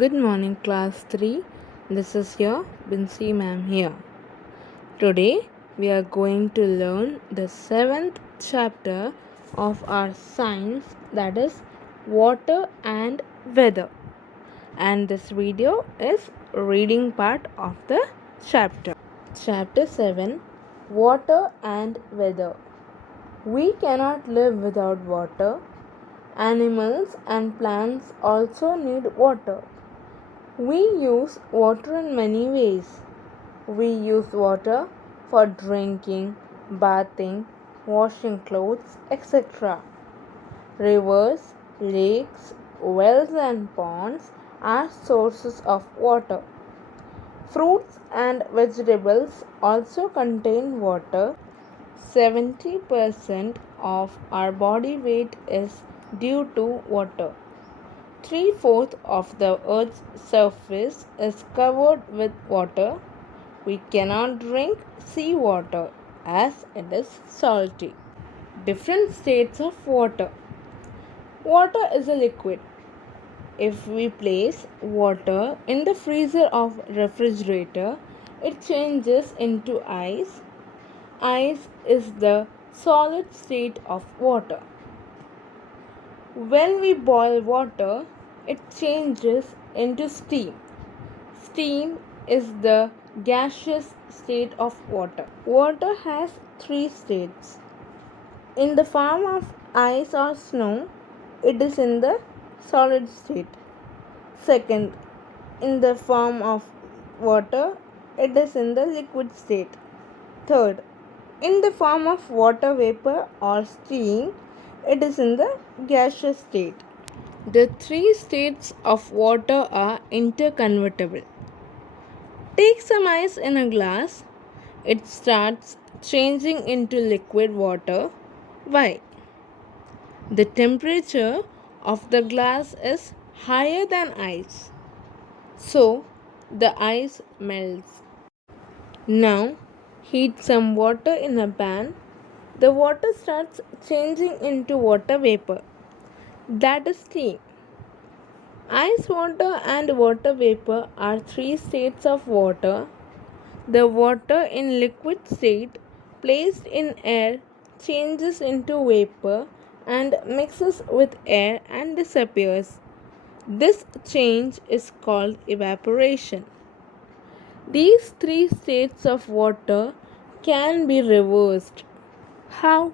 Good morning, class 3. This is your Binsi ma'am here. Today we are going to learn the 7th chapter of our science, that is water and weather. And this video is reading part of the chapter. Chapter 7, Water and Weather. We cannot live without water. Animals and plants also need water. We use water in many ways. We use water for drinking, bathing, washing clothes, etc. Rivers, lakes, wells, and ponds are sources of water. Fruits and vegetables also contain water. 70% of our body weight is due to water. 3/4 of the earth's surface is covered with water. We cannot drink seawater as it is salty. Different states of water. Water is a liquid. If we place water in the freezer of refrigerator, it changes into ice. Ice is the solid state of water. When we boil water, it changes into steam. Steam is the gaseous state of water. Water has three states. In the form of ice or snow, it is in the solid state. Second, in the form of water, it is in the liquid state. Third, in the form of water vapor or steam, it is in the gaseous state. The three states of water are interconvertible. Take some ice in a glass, it starts changing into liquid water. Why? The temperature of the glass is higher than ice, so the ice melts. Now, heat some water in a pan. The water starts changing into water vapor. That is steam. Ice water and water vapor are three states of water. The water in liquid state placed in air changes into vapor and mixes with air and disappears. This change is called evaporation. These three states of water can be reversed. How?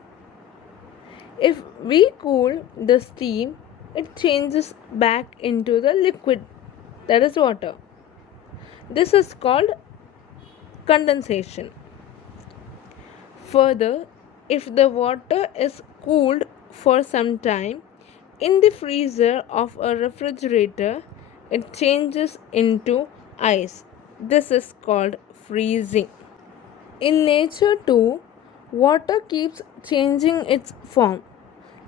If we cool the steam, it changes back into the liquid, that is water. This is called condensation. Further, if the water is cooled for some time in the freezer of a refrigerator, it changes into ice. This is called freezing. In nature too, water keeps changing its form.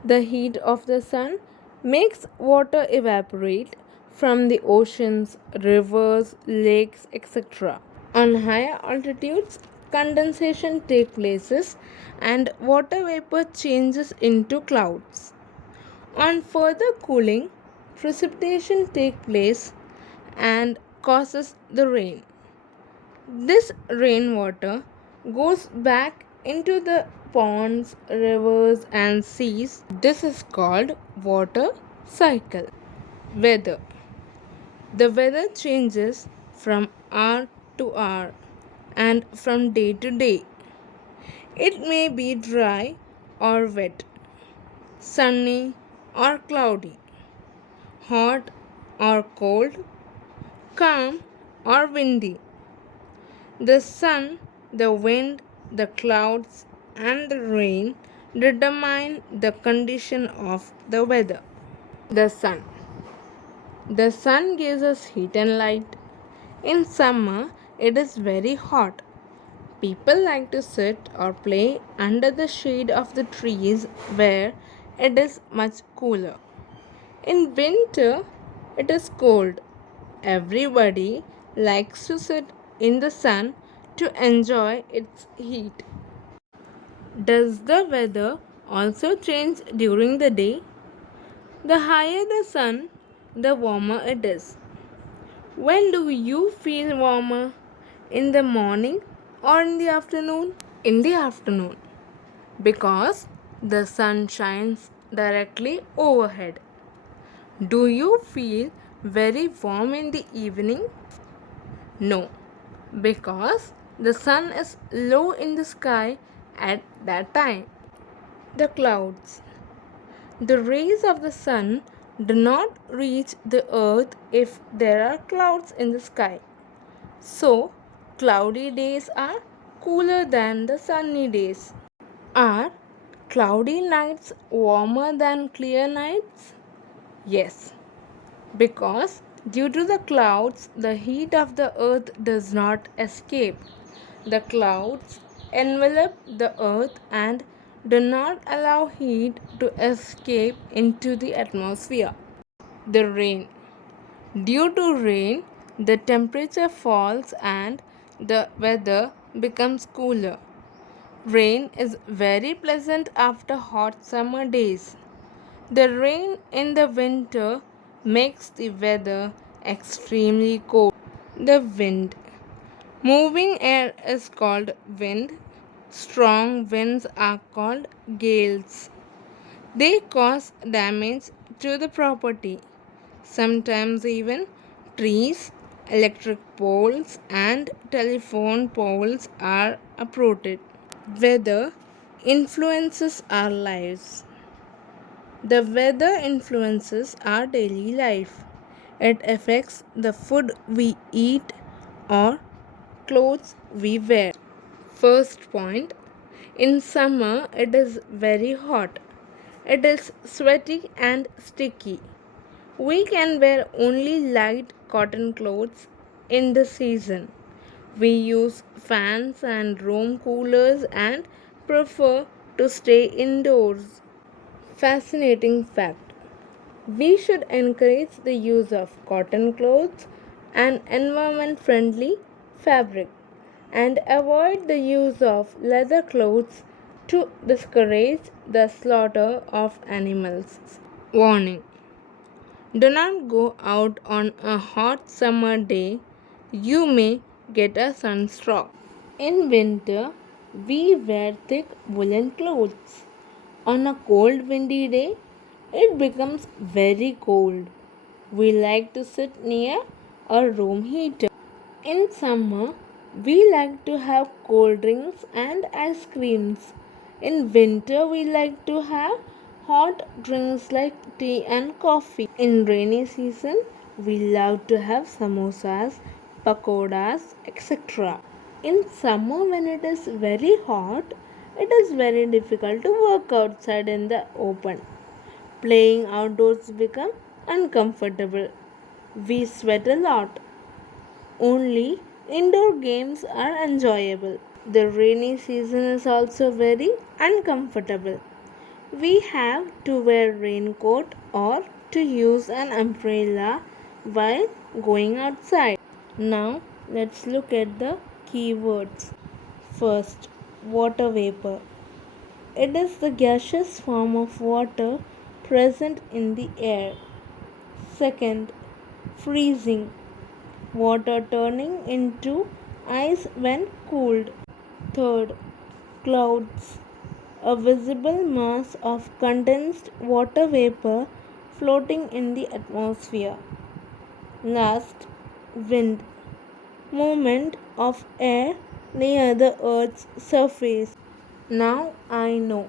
The heat of the sun makes water evaporate from the oceans, rivers, lakes, etc. On higher altitudes, condensation takes place and water vapor changes into clouds. On further cooling, precipitation takes place and causes the rain. This rainwater goes back into the ponds, rivers, and seas. This is called water cycle. Weather. The weather changes from hour to hour and from day to day. It may be dry or wet, sunny or cloudy, hot or cold, calm or windy. The sun, the wind, the clouds, and the rain determine the condition of the weather. The sun. The sun gives us heat and light. In summer, it is very hot. People like to sit or play under the shade of the trees where it is much cooler. In winter, it is cold. Everybody likes to sit in the sun to enjoy its heat. Does the weather also change during the day? The higher the sun, the warmer it is. When do you feel warmer? In the morning or in the afternoon? In the afternoon, because the sun shines directly overhead. Do you feel very warm in the evening? No, because the sun is low in the sky at that time. The clouds. The rays of the sun do not reach the earth if there are clouds in the sky. So, cloudy days are cooler than the sunny days. Are cloudy nights warmer than clear nights? Yes, because due to the clouds, the heat of the earth does not escape. The clouds envelop the earth and do not allow heat to escape into the atmosphere. The rain. Due to rain, the temperature falls and the weather becomes cooler. Rain is very pleasant after hot summer days. The rain in the winter makes the weather extremely cold. The wind. Moving air is called wind. Strong winds are called gales. They cause damage to the property. Sometimes even trees, electric poles, and telephone poles are uprooted. Weather influences our lives. The weather influences our daily life. It affects the food we eat or clothes we wear. First point, in summer it is very hot. It is sweaty and sticky. We can wear only light cotton clothes in the season. We use fans and room coolers and prefer to stay indoors. Fascinating fact, we should encourage the use of cotton clothes and environment friendly fabric and avoid the use of leather clothes to discourage the slaughter of animals. Warning, do not go out on a hot summer day. You may get a sunstroke. In winter, we wear thick woolen clothes. On a cold, windy day, it becomes very cold. We like to sit near a room heater. In summer, we like to have cold drinks and ice creams. In winter, we like to have hot drinks like tea and coffee. In rainy season, we love to have samosas, pakoras, etc. In summer, when it is very hot, it is very difficult to work outside in the open. Playing outdoors become uncomfortable. We sweat a lot. Only indoor games are enjoyable. The rainy season is also very uncomfortable. We have to wear raincoat or to use an umbrella while going outside. Now let's look at the keywords. First, water vapor. It is the gaseous form of water present in the air. Second, freezing. Water turning into ice when cooled. Third, clouds. A visible mass of condensed water vapor floating in the atmosphere. Last, wind. Movement of air near the earth's surface. Now I know.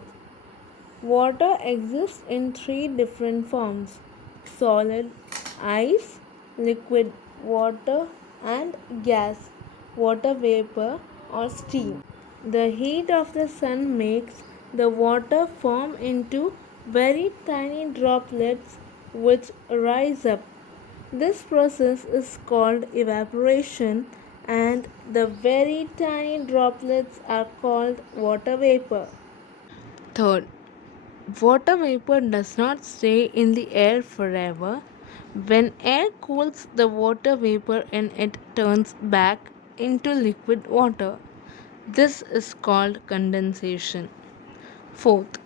Water exists in three different forms: solid, ice, liquid water, and gas, water vapor, or steam. The heat of the sun makes the water form into very tiny droplets which rise up. This process is called evaporation, and the very tiny droplets are called water vapor. Third, water vapor does not stay in the air forever. When air cools, the water vapor in it turns back into liquid water. This is called condensation. Fourth,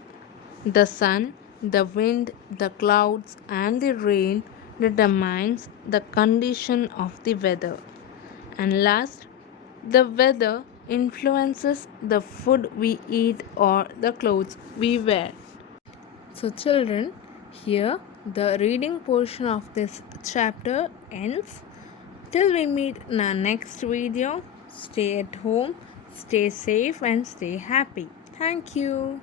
the sun, the wind, the clouds, and the rain determines the condition of the weather. And last, the weather influences the food we eat or the clothes we wear. So, children, here the reading portion of this chapter ends. Till we meet in our next video, stay at home, stay safe, and stay happy. Thank you.